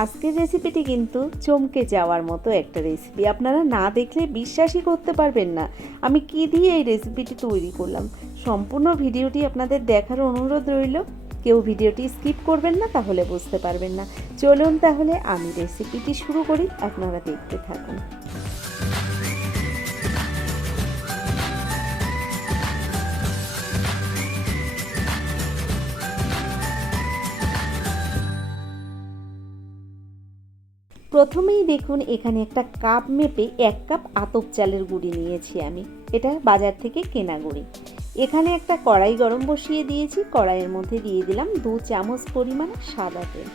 আজকের রেসিপিটি কিন্তু চমকে যাওয়ার মতো একটা রেসিপি। আপনারা না দেখলে বিশ্বাসই করতে পারবেন না আমি কি দিয়ে এই রেসিপিটি তৈরি করলাম। সম্পূর্ণ ভিডিওটি আপনাদের দেখার অনুরোধ রইল। কেউ ভিডিওটি স্কিপ করবেন না, তাহলে বুঝতে পারবেন না। চলুন তাহলে আমি রেসিপিটি শুরু করি, আপনারা দেখতে থাকুন। প্রথমেই দেখুন, এখানে একটা কাপ মেপে 1 কাপ আতপ চালের গুঁড়ি নিয়েছি আমি। এটা বাজার থেকে কেনা গুঁড়ি। এখানে একটা কড়াই গরম বসিয়ে দিয়েছি। কড়াইয়ের মধ্যে দিয়ে দিলাম 2 চামচ পরিমাণ সাদা তেল।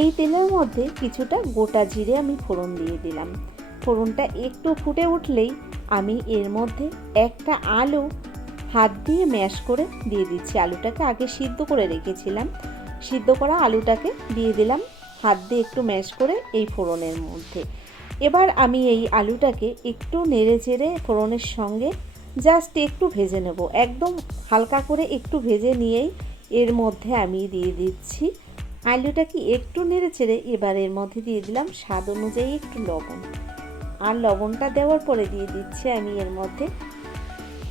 এই তেলের মধ্যে কিছুটা গোটা জিরে আমি ফোড়ন দিয়ে দিলাম। ফোড়নটা একটু ফুটে উঠলেই আমি এর মধ্যে একটা আলু হাত দিয়ে ম্যাশ করে দিয়ে দিচ্ছি। আলুটাকে আগে সিদ্ধ করে রেখেছিলাম। সিদ্ধ করা আলুটাকে দিয়ে দিলাম হাত দিয়ে একটু ম্যাশ করে এই ফোড়নের মধ্যে। এবার আমি এই আলুটাকে একটু নেড়ে চেড়ে ফোড়নের সঙ্গে জাস্ট একটু ভেজে নেব। একদম হালকা করে একটু ভেজে নিয়েই এর মধ্যে আমি দিয়ে দিচ্ছি আলুটাকে একটু নেড়ে চেড়ে এবার এর মধ্যে দিয়ে দিলাম স্বাদ অনুযায়ী একটু লবণ। আর লবণটা দেওয়ার পরে দিয়ে দিচ্ছি আমি এর মধ্যে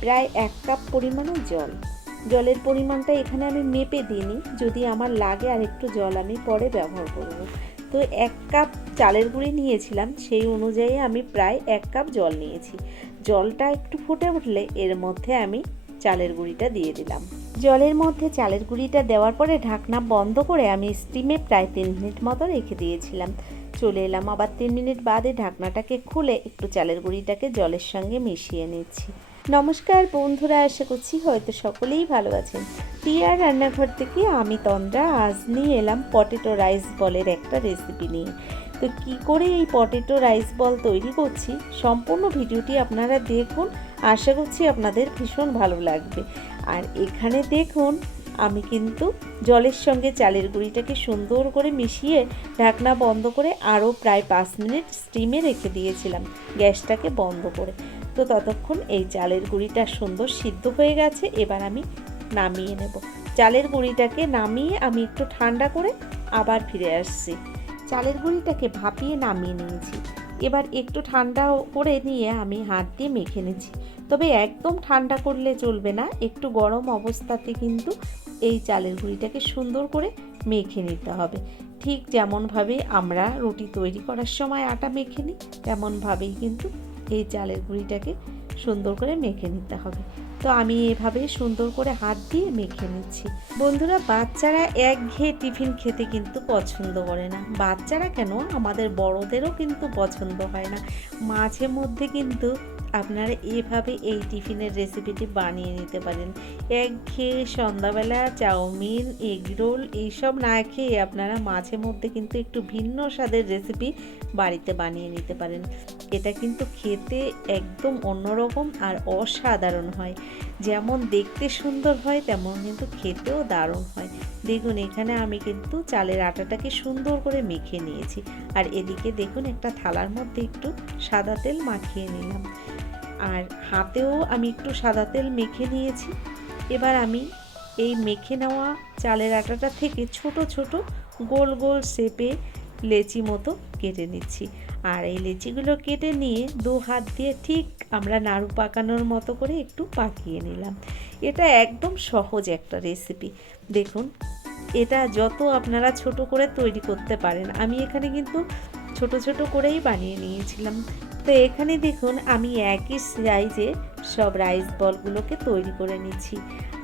প্রায় 1 কাপ পরিমাণে জল। জলের পরিমাণটা এখানে আমি মেপে দিইনি, যদি আমার লাগে আর একটু জল আমি পরে ব্যবহার করব। তো 1 কাপ চালের গুঁড়ি নিয়েছিলাম, সেই অনুযায়ী আমি প্রায় 1 কাপ জল নিয়েছি। জলটা একটু ফুটে উঠলে এর মধ্যে আমি চালের গুঁড়িটা দিয়ে দিলাম। জলের মধ্যে চালের গুঁড়িটা দেওয়ার পরে ঢাকনা বন্ধ করে আমি স্টিমে প্রায় 3 মিনিট মতো রেখে দিয়েছিলাম। চলে এলাম আবার 3 মিনিট বাদে ঢাকনাটাকে খুলে একটু চালের গুঁড়িটাকে জলের সঙ্গে মিশিয়ে নিচ্ছি। নমস্কার বন্ধুরা, আশা করছি হয়তো সকলেই ভালো আছেন। টিয়ার রান্নাঘর থেকে আমি তন্দ্রা আজ নিয়ে এলাম পটেটো রাইস বলের একটা রেসিপি নিয়ে। তো কি করে এই পটেটো রাইস বল তৈরি করছি সম্পূর্ণ ভিডিওটি আপনারা দেখুন, আশা করছি আপনাদের ভীষণ ভালো লাগবে। আর এখানে দেখুন, আমি কিন্তু জলের সঙ্গে চালের গুঁড়িটাকে সুন্দর করে মিশিয়ে ঢাকনা বন্ধ করে আরও প্রায় 5 মিনিট স্টিমে রেখে দিয়েছিলাম গ্যাসটাকে বন্ধ করে। তো ততক্ষণ এই চালের গুঁড়িটা সুন্দর সিদ্ধ হয়ে গেছে। এবার আমি নামিয়ে নেব। চালের গুঁড়িটাকে নামিয়ে আমি একটু ঠান্ডা করে আবার ফিরে আসছি। চালের গুঁড়িটাকে ভাপিয়ে নামিয়ে নিয়েছি। এবার একটু ঠান্ডা করে নিয়ে আমি হাত দিয়ে মেখে নিচ্ছি। তবে একদম ঠান্ডা করলে চলবে না, একটু গরম অবস্থাতে কিন্তু এই চালের গুঁড়িটাকে সুন্দর করে মেখে নিতে হবে। ঠিক যেমনভাবে আমরা রুটি তৈরি করার সময় আটা মেখে নিই, তেমনভাবেই কিন্তু এই চালের গুঁড়িটাকে সুন্দর করে মেখে নিতে হবে। তো আমি এভাবে সুন্দর করে হাত দিয়ে মেখে নিচ্ছি। বন্ধুরা, বাচ্চারা একঘেয়ে টিফিন খেতে কিন্তু পছন্দ করে না। বাচ্চারা কেন, আমাদের বড়দেরও কিন্তু পছন্দ হয় না। মাঝে মধ্যে কিন্তু আপনারা এভাবে এই টিফিনের রেসিপিটি বানিয়ে নিতে পারেন। একঘেয়ে সন্ধ্যাবেলা চাউমিন, এগরোল এইসব না খেয়ে আপনারা মাঝে মধ্যে কিন্তু একটু ভিন্ন স্বাদের রেসিপি বাড়িতে বানিয়ে নিতে পারেন। এটা কিন্তু খেতে একদম অন্যরকম আর অসাধারণ হয়। যেমন দেখতে সুন্দর হয়, তেমন কিন্তু খেতেও দারুণ হয়। দেখুন, এখানে আমি কিন্তু চালের আটাটাকে সুন্দর করে মেখে নিয়েছি। আর এদিকে দেখুন, একটা থালার মধ্যে একটু সাদা তেল মাখিয়ে নিলাম। আর হাতেও আমি একটু সাদা তেল মেখে নিয়েছি। এবার আমি এই মেখে নেওয়া চালের আটাটা থেকে ছোট ছোট গোল গোল শেপে লেচি মতো কেটে নিচ্ছি। আর এই লেচিগুলো কেটে নিয়ে 2 হাত দিয়ে ঠিক আমরা নাড়ু পাকানোর মতো করে একটু পাকিয়ে নিলাম। এটা একদম সহজ একটা রেসিপি। দেখুন, এটা যত আপনারা ছোট করে তৈরি করতে পারেন। আমি এখানে কিন্তু ছোট ছোট করেই বানিয়ে নিয়েছিলাম। তো এখানে দেখুন, আমি একই সাইজে সব রাইস বলগুলোকে তৈরি করে নিচ্ছি।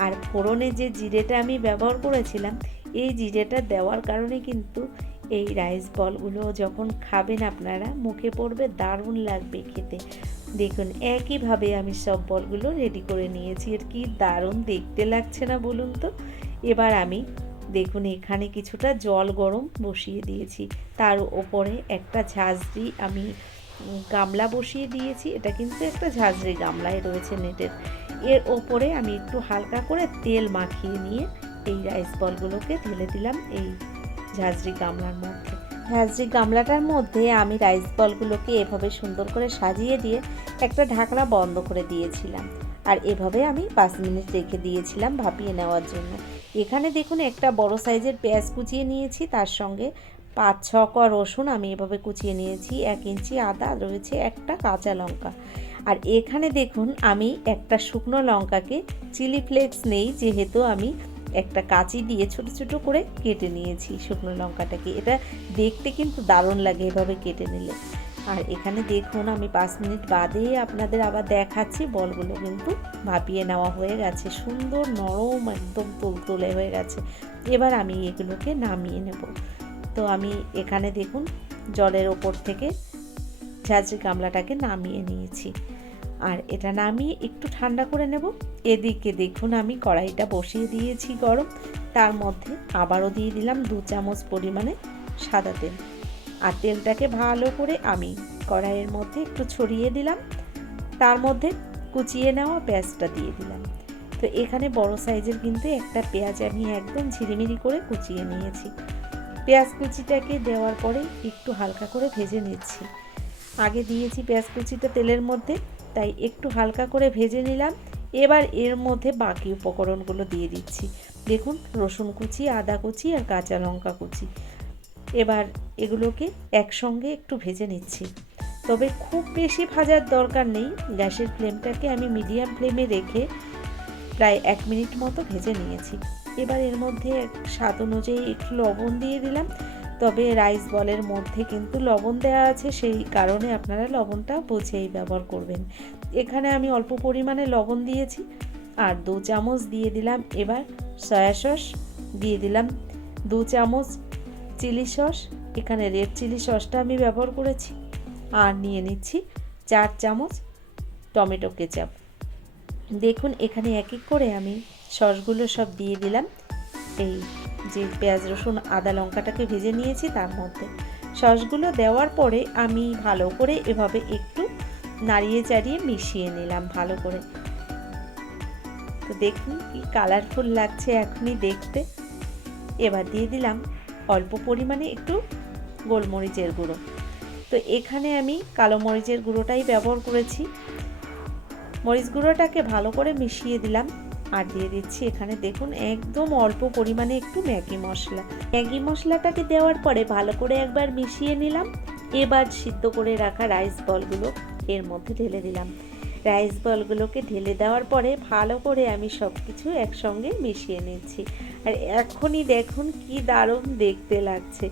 আর ফোড়নে যে জিরেটা আমি ব্যবহার করেছিলাম, এই জিরেটা দেওয়ার কারণে কিন্তু এই রাইস বলগুলো যখন খাবেন আপনারা মুখে পড়বে, দারুণ লাগবে খেতে। দেখুন, একইভাবে আমি সব বলগুলো রেডি করে নিয়েছি। এর কি দারুণ দেখতে লাগছে না বলুন তো। এবার আমি দেখুন এখানে কিছুটা জল গরম বসিয়ে দিয়েছি। তার ওপরে একটা ঝাঁঝরি আমি গামলা বসিয়ে দিয়েছি। এটা কিন্তু একটা ঝাঁঝরি গামলায় রয়েছে নেটের। এর ওপরে আমি একটু হালকা করে তেল মাখিয়ে নিয়ে এই রাইস বলগুলোকে ঢেলে দিলাম এই ঝাঁঝরি গামলার মধ্যে। ঝাঁঝরি গামলাটার মধ্যে আমি রাইস বলগুলোকে এভাবে সুন্দর করে সাজিয়ে দিয়ে একটা ঢাকনা বন্ধ করে দিয়েছিলাম। আর এভাবে আমি 5 মিনিট রেখে দিয়েছিলাম ভাপিয়ে নেওয়ার জন্য। এখানে দেখুন, একটা বড় সাইজের পেঁয়াজ কুচিয়ে নিয়েছি, তার সঙ্গে 5-6 কোয়া রসুন আমি এভাবে কুচিয়ে নিয়েছি, 1 ইঞ্চি আদা, রয়েছে একটা কাঁচা লঙ্কা। আর এখানে দেখুন আমি একটা শুকনো লঙ্কাকে, চিলি ফ্লেক্স নেই যেহেতু, আমি একটা কাঁচি দিয়ে ছোট ছোট করে কেটে নিয়েছি শুকনো লঙ্কাটাকে। এটা দেখতে কিন্তু দারুণ লাগে এভাবে কেটে নিলে। আর এখানে দেখুন আমি 5 মিনিট বাদে আপনাদের আবার দেখাচ্ছি, বলগুলো কিন্তু ভাপিয়ে নেওয়া হয়ে গেছে, সুন্দর নরম একদম তুলতুলে হয়ে গেছে। এবার আমি এগুলোকে নামিয়ে নেব। তো আমি এখানে দেখুন জলের ওপর থেকে ঝাঁঝরি গামলাটাকে নামিয়ে নিয়েছি। আর এটা নামিয়ে একটু ঠান্ডা করে নেব। এদিকে দেখুন আমি কড়াইটা বসিয়ে দিয়েছি গরম, তার মধ্যে আবারও দিয়ে দিলাম 2 চামচ পরিমাণে সাদা তেল। আর তেলটাকে ভালো করে আমি কড়াইয়ের মধ্যে একটু ছড়িয়ে দিলাম, তার মধ্যে কুচিয়ে নেওয়া পেঁয়াজটা দিয়ে দিলাম। তো এখানে বড় সাইজের কিন্তু একটা পেঁয়াজ আমি একদম ঝিরিমিরি করে কুচিয়ে নিয়েছি। পেঁয়াজ কুচিটাকে দেওয়ার পরে একটু হালকা করে ভেজে নিচ্ছি। আগে দিয়েছি পেঁয়াজ কুচিটা তেলের মধ্যে, তাই একটু হালকা করে ভেজে নিলাম। এবার এর মধ্যে বাকি উপকরণগুলো দিয়ে দিচ্ছি। দেখুন রসুন কুচি, আদা কুচি আর কাঁচা লঙ্কা কুচি। এবার এগুলোকে একসঙ্গে একটু ভেজে নিচ্ছি, তবে খুব বেশি ভাজার দরকার নেই। গ্যাসের ফ্লেমটাকে আমি মিডিয়াম ফ্লেমে রেখে প্রায় 1 মিনিট মতো ভেজে নিয়েছি। এবার এর মধ্যে স্বাদ অনুযায়ী একটু লবণ দিয়ে দিলাম, তবে রাইস বলের মধ্যে কিন্তু লবণ দেওয়া আছে, সেই কারণে আপনারা লবণটা বুঝেই ব্যবহার করবেন। এখানে আমি অল্প পরিমাণে লবণ দিয়েছি। আর 2 চামচ দিয়ে দিলাম এবার সয়া সস, দিয়ে দিলাম 2 চামচ চিলি সস, এখানে রেড চিলি সসটা আমি ব্যবহার করেছি। আর নিয়ে নিচ্ছি 4 চামচ টমেটো কেচাপ। দেখুন এখানে এক এক করে আমি সসগুলো সব দিয়ে দিলাম। এই যে পেঁয়াজ রসুন আদা লঙ্কাটাকে ভেজে নিয়েছি তার মধ্যে সসগুলো দেওয়ার পরে আমি ভালো করে এভাবে একটু নাড়িয়ে চাড়িয়ে মিশিয়ে নিলাম ভালো করে। তো দেখুন কি কালারফুল লাগছে এখনই দেখতে। এবার দিয়ে দিলাম অল্প পরিমাণে একটু গোলমরিচের গুঁড়ো। তো এখানে আমি কালো মরিচের গুঁড়োটাই ব্যবহার করেছি। মরিচ গুঁড়োটাকে ভালো করে মিশিয়ে দিলাম। আর দিয়ে দিচ্ছি এখানে দেখুন একদম অল্প পরিমাণে একটু ম্যাগি মশলা। ম্যাগি মশলাটাকে দেওয়ার পরে ভালো করে একবার মিশিয়ে নিলাম। এবার সিদ্ধ করে রাখা রাইস বলগুলো এর মধ্যে ঢেলে দিলাম। রাইস বলগুলোকে ঢেলে দেওয়ার পরে ভালো করে আমি সব কিছু একসঙ্গে মিশিয়ে নিচ্ছি। আর এখনই দেখুন কি দারুণ দেখতে লাগছে।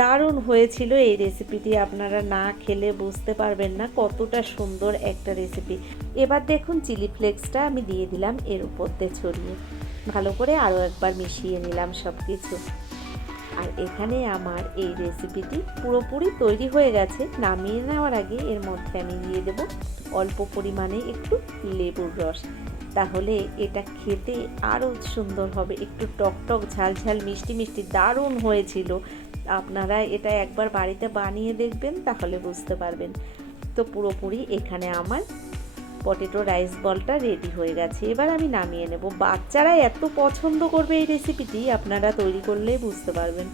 দারুণ হয়েছিল এই রেসিপিটি, আপনারা না খেলে বুঝতে পারবেন না কতটা সুন্দর একটা রেসিপি। এবার দেখুন চিলি ফ্লেক্সটা আমি দিয়ে দিলাম এর উপর দিয়ে ছড়িয়ে, ভালো করে আরও একবার মিশিয়ে নিলাম সব কিছু। আর এখানে আমার এই রেসিপিটি পুরোপুরি তৈরি হয়ে গেছে। নামিয়ে নেওয়ার আগে এর মধ্যে আমি দিয়ে দেব অল্প পরিমাণে একটু লেবুর রস, তাহলে এটা খেতে আরও সুন্দর হবে। একটু টকটক ঝাল ঝাল মিষ্টি মিষ্টি দারুণ হয়েছিল। আপনারা এটা একবার বাড়িতে বানিয়ে দেখবেন, তাহলে বুঝতে পারবেন। তো পুরোপুরি এখানে আমার পটেটো রাইস বলটা রেডি হয়ে গেছে। এবার আমি নামিয়ে নেব। বাচ্চারা এত পছন্দ করবে এই রেসিপিটি, আপনারা তৈরি করলেই বুঝতে পারবেন।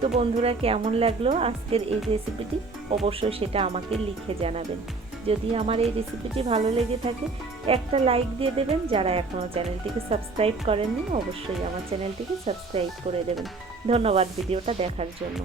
তো বন্ধুরা কেমন লাগলো আজকের এই রেসিপিটি, অবশ্যই সেটা আমাকে লিখে জানাবেন। যদি আমার এই রেসিপিটি ভালো লেগে থাকে একটা লাইক দিয়ে দেবেন। যারা এখনও চ্যানেলটিকে সাবস্ক্রাইব করেননি অবশ্যই আমার চ্যানেলটিকে সাবস্ক্রাইব করে দেবেন। ধন্যবাদ ভিডিওটা দেখার জন্য।